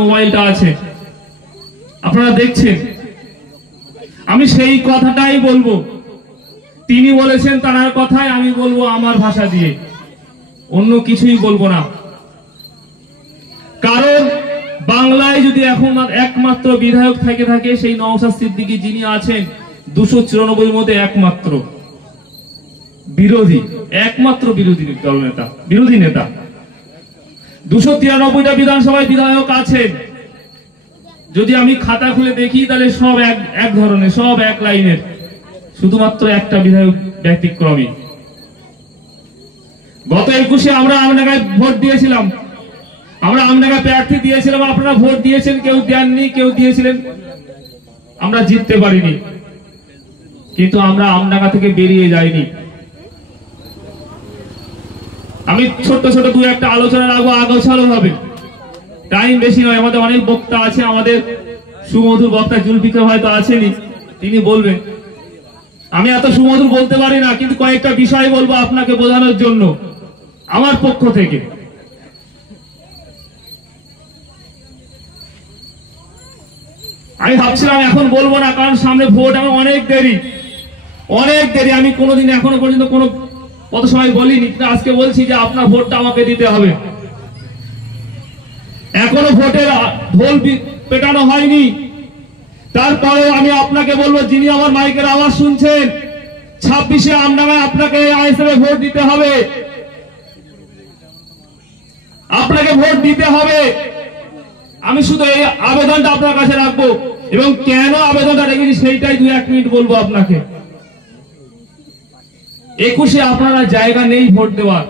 মোবাইলটা আছে, আপনারা দেখছেন। আমি সেই কথাটাই বলবো, তিনি বলেছেন তার কথাই আমি বলবো আমার ভাষা দিয়ে, অন্য কিছুই বলবো না। কারণ বাংলায় যদি এখন একমাত্র বিধায়ক থাকে সেই নওশাদ সিদ্দিকী, যিনি আছেন 294 মধ্যে একমাত্র বিরোধী দলনেতা, বিরোধী নেতা। 293টা বিধানসভায় বিধায়ক আছেন। যদি আমি খাতা খুলে দেখি তাহলে সব এক ধরনের, সব এক লাইনের, শুধুমাত্র একটা বিধায়ক ব্যতিক্রমী। গত 21-এ আমরা আমডাঙ্গায় ভোট দিয়েছিলাম, আমরা আমডাঙ্গায় প্রার্থী দিয়েছিলাম, আপনারা ভোট দিয়েছেন, কেউ দেননি, কেউ দিয়েছিলেন, আমরা জিততে পারিনি। কিন্তু আমরা আমডাঙ্গা থেকে বেরিয়ে যাইনি। আমি ছোট ছোট দু একটা আলোচনা রাখবো, আগোছালো হবে, টাইম বেশি নয়। আমাদের অনেক বক্তা আছে, আমাদের সুমধুর বক্তা জুলফিকার হয়তো আছেনি, তিনি বলবেন। আমি এত সুমধুর বলতে পারি না, কিন্তু কয়েকটা বিষয় বলবো আপনাকে বোঝানোর জন্য আমার পক্ষ থেকে। আমি ভাবছিলাম এখন বলবো না, কারণ সামনে ভোট, আমার অনেক দেরি। আমি কোনোদিন এখনো পর্যন্ত কত সময় বলিনি, কিন্তু আজকে বলছি যে আপনার ভোটটা আমাকে দিতে হবে। এখনো ভোটের ঢোল পেটানো হয়নি, তারপরেও আমি আপনাকে বলবো, যিনি আমার মাইকের আওয়াজ শুনছেন, 26-এ আমডাঙ্গায় আপনাকে আইএসএফ ভোট দিতে হবে, আপনাকে ভোট দিতে হবে। আমি শুধু এই আবেদনটা আপনার কাছে রাখবো, এবং কেন আবেদনটা রেখেছি সেইটাই 2-1 মিনিট বলবো আপনাকে। 21-এ আপনারা জায়গা নেই ভোট দেওয়ার।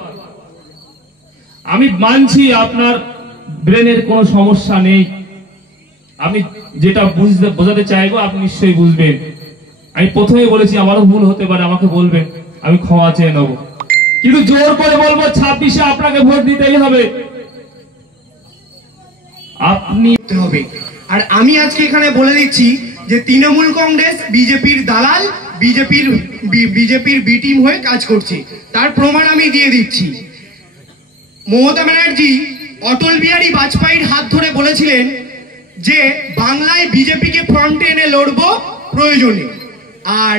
আমি মানছি আপনার ব্রেনের কোনো সমস্যা নেই, আমি যেটা বোঝাতে চাইবো আপনি নিশ্চয়ই বুঝবেন। আমি প্রথমে বলেছি আমারও ভুল হতে পারে, আমাকে বলবেন, আমি ক্ষমা চেয়ে নেব, কিন্তু জোর করে বলবো 26-এ আপনাকে ভোট দিতেই হবে। আপনি হবে। আর আমি আজকে এখানে বলে দিচ্ছি যে তৃণমূল কংগ্রেস বিজেপির দালাল, বিজেপির বি টিম হয়ে কাজ করছে, তার প্রমাণ আমি দিয়ে দিচ্ছি। মমতা ব্যানার্জি অটল বিহারী বাজপেয়ীর হাত ধরে বলেছিলেন যে বাংলায় বিজেপিকে ফ্রন্টে এনে লড়বো প্রয়োজনে। আর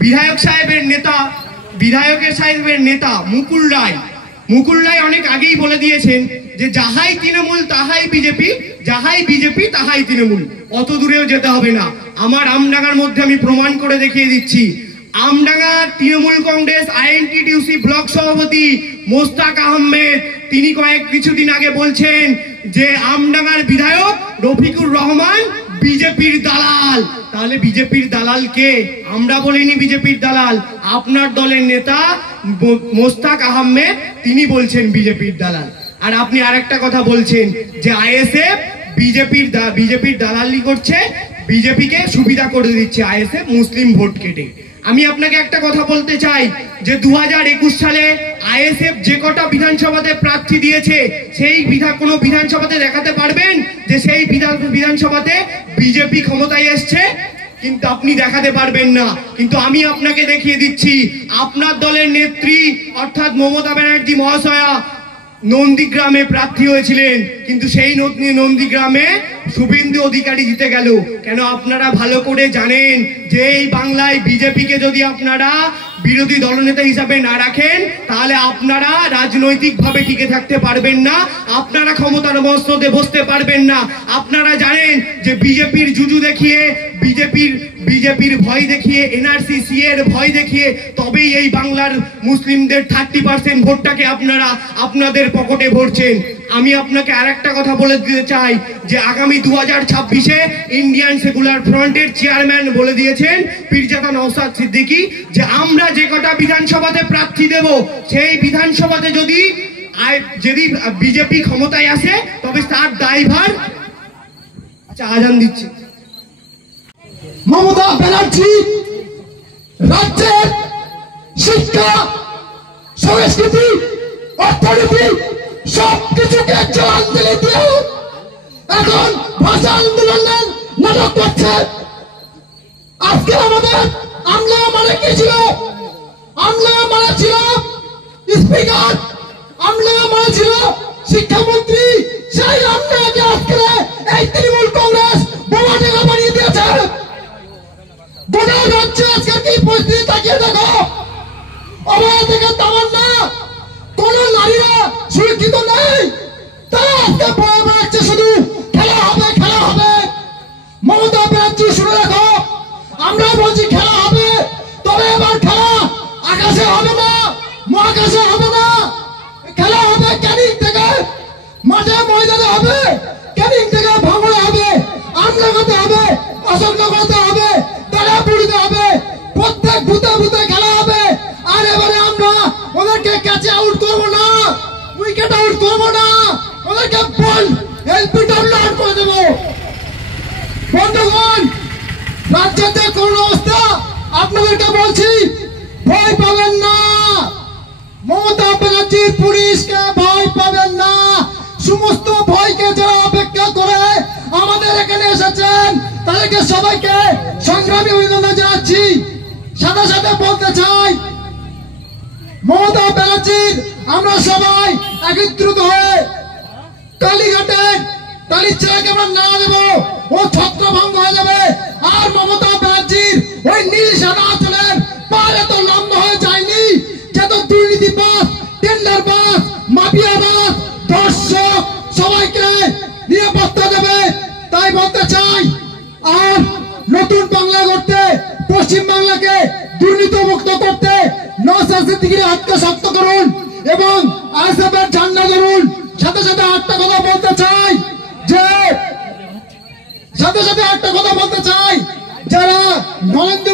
বিধায়কের সাহেবের নেতা মুকুল রায় অনেক আগেই বলে দিয়েছেন যে যাহাই তৃণমূল তাহাই বিজেপি, যাহাই বিজেপি তাহাই তৃণমূল। অত দূরেও যেতে হবে না, আমার আমডাঙ্গার মধ্যে আমি প্রমাণ করে দেখিয়ে দিচ্ছি। আমডাঙ্গা তৃণমূল কংগ্রেস আইএনটিটিউসি ব্লক সভাপতি মোস্তাক আহমেদ, তিনি কিছুদিন আগে বলছেন যে আমডাঙ্গার বিধায়ক রফিকুর রহমান বিজেপির দালাল। তাহলে বিজেপির দালাল কে? আমরা বলিনি বিজেপির দালাল, আপনার দলের নেতা মোস্তাক আহমেদ তিনি বলছেন বিজেপির দালাল। আর আপনি আরেকটা কথা বলছেন যে আইএসএফ বিজেপির দালালি করছে, বিজেপিকে সুবিধা করে দিচ্ছে আইএসএফ মুসলিম ভোট কেটে। আমি আপনাকে একটা কথা বলতে চাই যে 2021 সালে আইএসএফ যে কটা বিধানসভাতে প্রার্থী দিয়েছে, সেই কোনো বিধানসভাতে দেখাতে পারবেন যে সেই বিধানসভাতে বিজেপি ক্ষমতায় এসছে? কিন্তু আপনি দেখাতে পারবেন না। কিন্তু আমি আপনাকে দেখিয়ে দিচ্ছি, আপনার দলের নেত্রী অর্থাৎ মমতা ব্যানার্জি মহাশয়া নন্দীগ্রামে প্রার্থী হয়েছিলেন, কিন্তু সেই নন্দীগ্রামে শুভেন্দু অধিকারী জিতে গেল। কেন? আপনারা ভালো করে জানেন যে এই বাংলায় বিজেপিকে যদি আপনারা বিরোধী দলনেতা হিসাবে না রাখেন, তাহলে আপনারা রাজনৈতিকভাবে টিকে থাকতে পারবেন না, আপনারা ক্ষমতার মস্তদে বসতে পারবেন না। আপনারা জানেন যে বিজেপির জুজু দেখিয়ে, বিজেপির ভয় দেখিয়ে, এনআরসি এর ভয় দেখিয়ে তবেই এই বাংলার মুসলিমদের 30% ভোটটাকে আপনারা আপনাদের পকেটে ভরছেন। আমি আপনাকে আরেকটা কথা বলে দিতে চাই যে আগামী 2026-এ ইন্ডিয়ান সেকুলার ফ্রন্টের চেয়ারম্যান বলে দিয়েছেন পীরজাদা নওশাদ সিদ্দিকী যে আমরা যে কটা বিধানসভাতে প্রার্থী দেব, সেই বিধানসভাতে যদি বিজেপি ক্ষমতায় আসে তবে তার দায়ভার। আচ্ছা, আজান দিচ্ছে। মমতা ব্যানার্জি রাজ্যের শিক্ষা, সংস্কৃতি, অর্থনীতি সবকিছুকে জলাঞ্জলি দিয়ে এখন ভাষা আন্দোলনের নাটক করছে। আজকে আমাদের আমলা মানে কি ছিল? আমলা মানে ছিল স্পিকার, আমলা মানে ছিল শিক্ষামন্ত্রী। সেই আমলাকে আজকে রাজ্যের যে করোনা অবস্থা, আপনাদেরকে বলছি ভয় পাবেন না। মমতা ব্যানার্জির পুলিশকে ভয় পাবেন না। সমস্ত ভয়কে যারা অপেক্ষা করে আমাদের এখানে এসেছেন তাদেরকে সবাইকে সংগ্রামী অভিনন্দন জানাচ্ছি। সাথে সাথে বলতে চাই, মমতা ব্যানার্জির আমরা সবাই একত্রিত হয়ে কালীঘাটের টালির ছেলেকে আমরা না দেবো, ও ছত্রভঙ্গ হয়ে যাবে। আর মমতা ব্যানার্জির ওই নীল সাদা আঁচলের পার এত লম্বা হয়ে যায়নি, যত দুর্নীতিবাজ, টেন্ডারবাজ, মাফিয়াবাজ, দর্শক সবাইকে নিরাপত্তা দেবে। তাই বলতে চাই, আর নতুন বাংলা করতে, পশ্চিম বাংলাকে দুর্নীতিমুক্ত করতে নওশাদ সিদ্দিকীর হাতকে শক্ত করুন এবং আইএসএফের ঝান্ডা ধরুন। সাথে সাথে একটা কথা বলতে চাই যারা নরেন্দ্র